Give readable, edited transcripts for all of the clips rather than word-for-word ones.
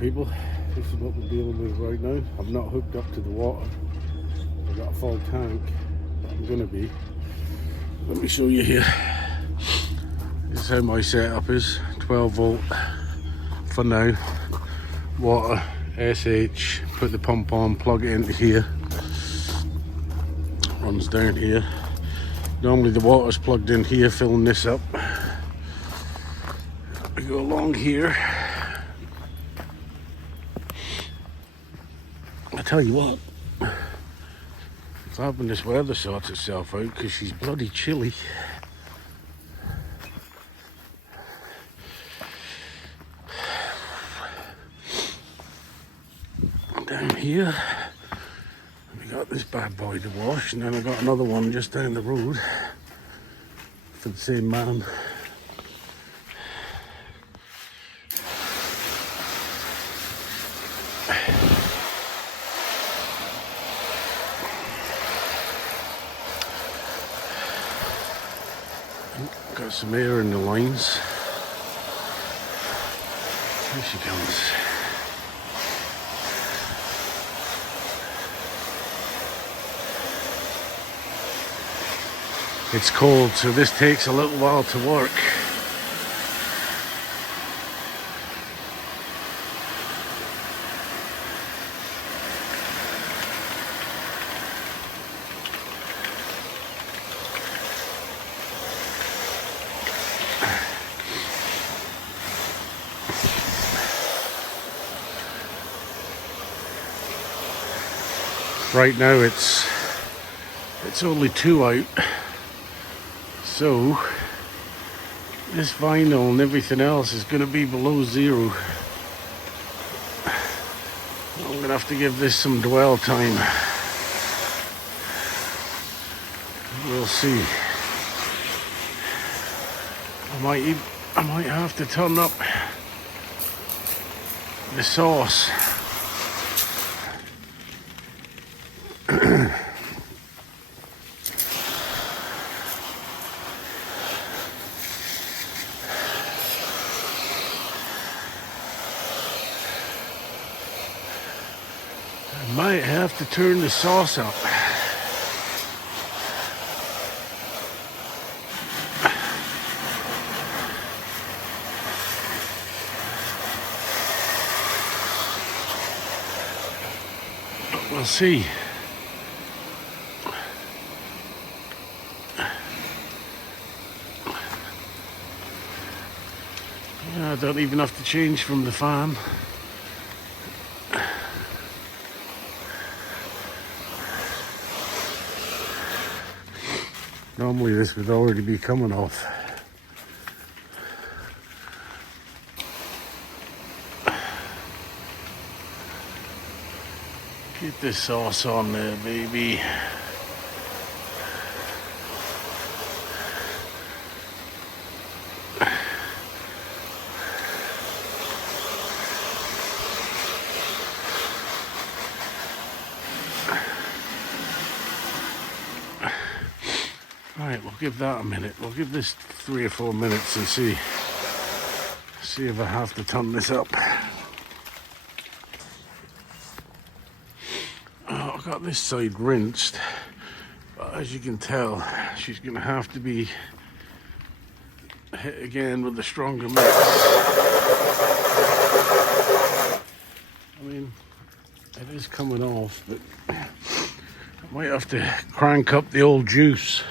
people, this is what we're dealing with right now. I'm not hooked up to the water. I've got a full tank, but I'm gonna be. Let me show you here. This is how my setup is. 12 volt for now. Water, SH, put the pump on, plug it into here. Runs down here. Normally the water's plugged in here, filling this up. We go along here. I tell you what, it's hoping this weather sorts itself out because she's bloody chilly. Down here, we got this bad boy to wash, and then I got another one just down the road for the same man. Got some air in the lines. Here she comes. It's cold, so this takes a little while to work. Right now it's only 2 out, so this vinyl and everything else is going to be below 0. I'm going to have to give this some dwell time. We'll see. I might have to turn up the sauce. Might have to turn the sauce up. But we'll see. Yeah, I don't even have to change from the fan. Normally this would already be coming off. Get this sauce on there, baby. Alright, we'll give that a minute. We'll give this 3 or 4 minutes and see if I have to turn this up. Oh, I got this side rinsed, but as you can tell, she's going to have to be hit again with the stronger mix. I mean, it is coming off, but I might have to crank up the old juice.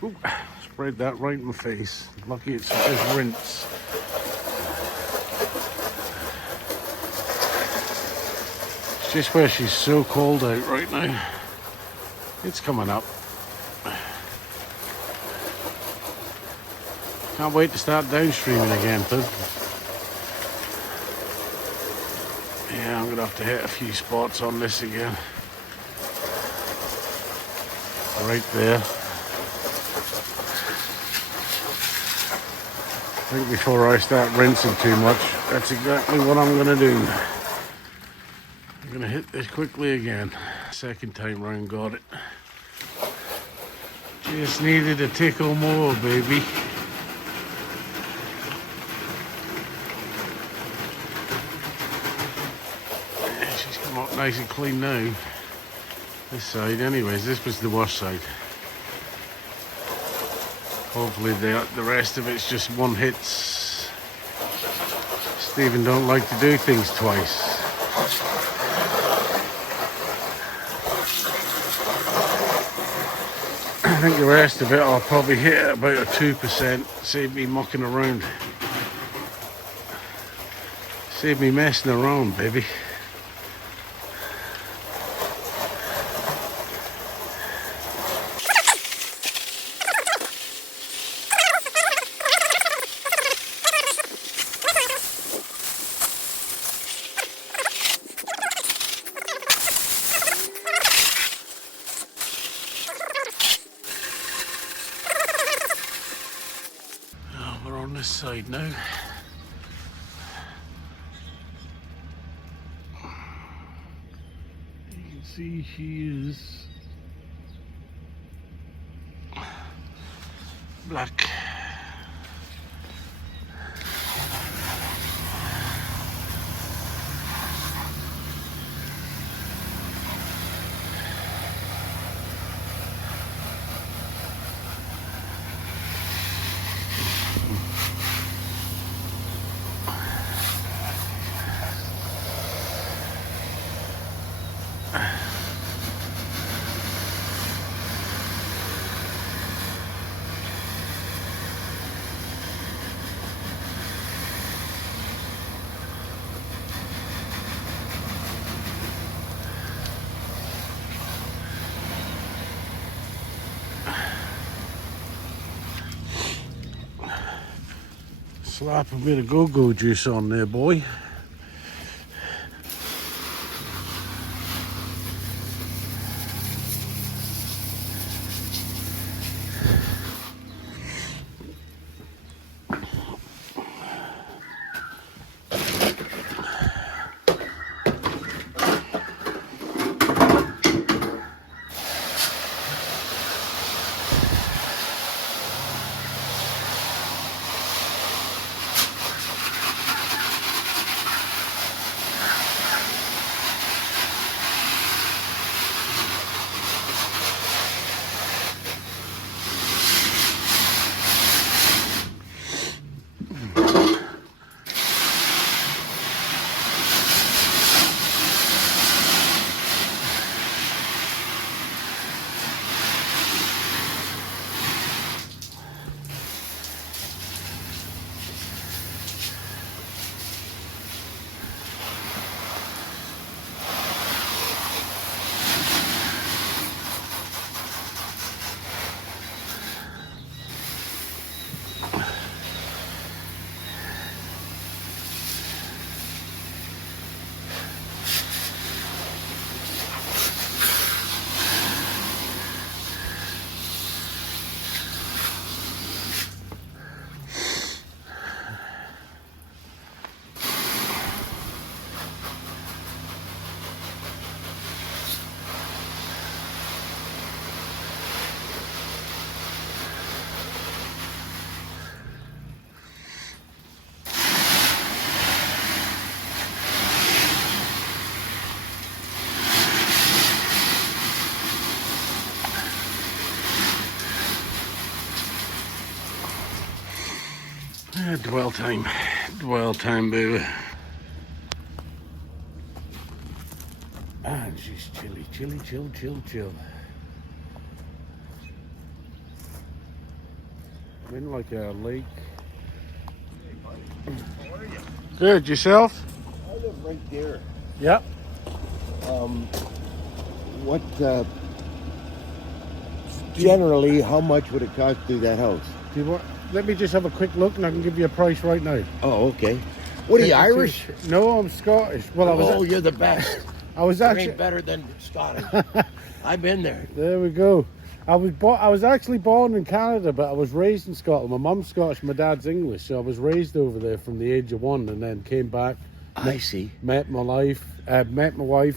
Ooh, sprayed that right in my face. Lucky it's just rinse. It's just where she's so cold out right now. It's coming up. Can't wait to start downstreaming again, too. Yeah, I'm going to have to hit a few spots on this again. Right there. I think before I start rinsing too much, that's exactly what I'm going to do. I'm going to hit this quickly again. Second time round, got it. Just needed a tickle more, baby. she's come up nice and clean now. This side, anyways, this was the worst side. Hopefully the rest of it's just one hits. Stephen don't like to do things twice. I think the rest of it I'll probably hit at about a 2%. Save me mucking around. Save me messing around, baby. On this side now. You can see she is black. Slap a bit of go-go juice on there, boy. Dwell time, baby. And she's chill. I'm in like a lake. Hey, buddy. How are you? Good, yourself? I live right there. Yep. What, generally, how much would it cost to do that house? Do you want? Let me just have a quick look and I can give you a price right now. Oh, okay. What are you, Irish? No, I'm Scottish. Well, I was. Oh, you're the best. I was You actually ain't better than Scottish. I've been there. There we go. I was actually born in Canada, but I was raised in Scotland. My mum's Scottish, my dad's English, so I was raised over there from the age of 1, and then came back. I see. Met my wife,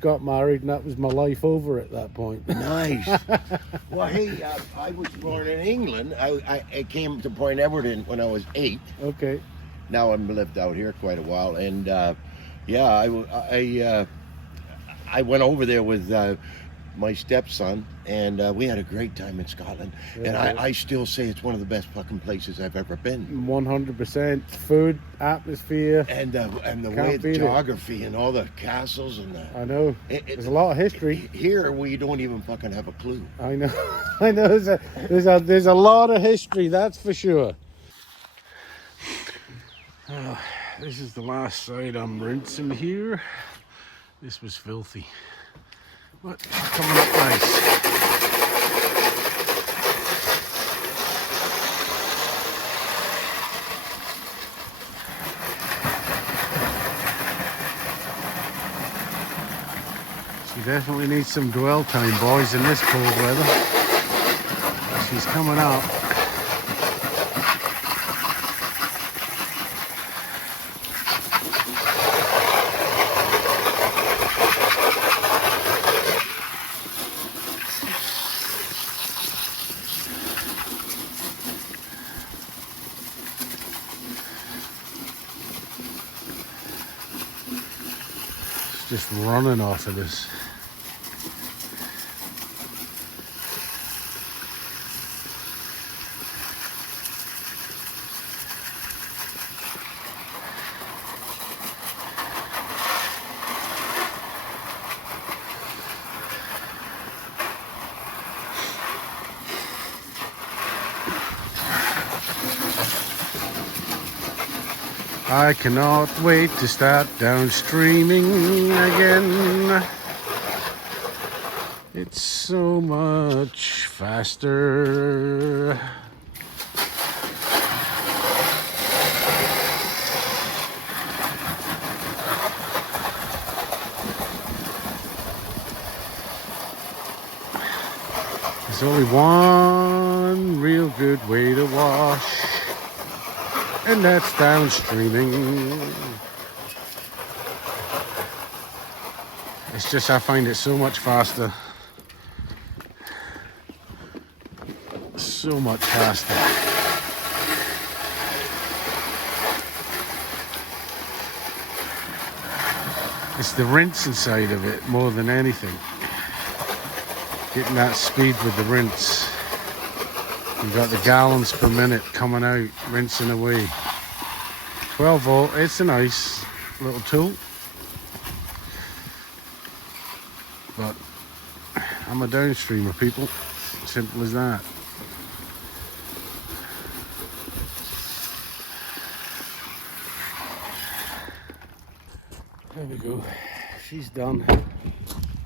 got married, and that was my life over at that point. Nice. Well, hey, I was born in England. I came to Point Edward when I was 8. Okay. Now I've lived out here quite a while, and I went over there with my stepson, and we had a great time in Scotland. Yeah, and I still say it's one of the best fucking places I've ever been. 100% food, atmosphere. And the Can't way, beat it. geography, and all the castles, and I know. There's a lot of history. Here we don't even fucking have a clue. I know. I know. There's a lot of history, that's for sure. This is the last side I'm rinsing here. This was filthy. But coming up nice. She definitely needs some dwell time, boys, in this cold weather. She's coming up. Just running off of this. I cannot wait to start downstreaming again. It's so much faster. There's only one real good way to wash, and that's downstreaming. It's just I find it so much faster. So much faster. It's the rinsing side of it more than anything. Getting that speed with the rinse. You've got the gallons per minute coming out, rinsing away. 12 volt, it's a nice little tool. But I'm a downstreamer, people. Simple as that. There we go. She's done.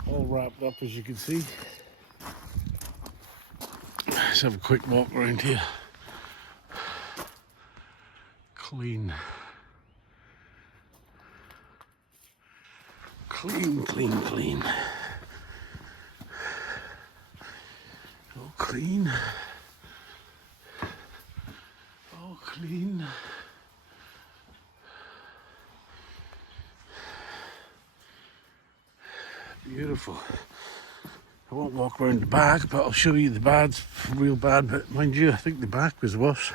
All wrapped up, as you can see. Let's have a quick walk around here. Clean. Clean, clean, clean. All clean. All clean. Beautiful. I won't walk around the back, but I'll show you the bad's real bad. But mind you, I think the back was worse.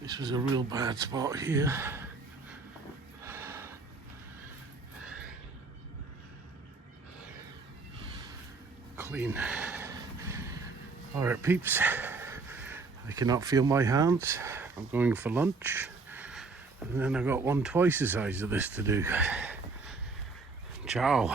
This was a real bad spot here. Clean. Alright peeps, I cannot feel my hands. I'm going for lunch. And then I got one twice the size of this to do. Ciao.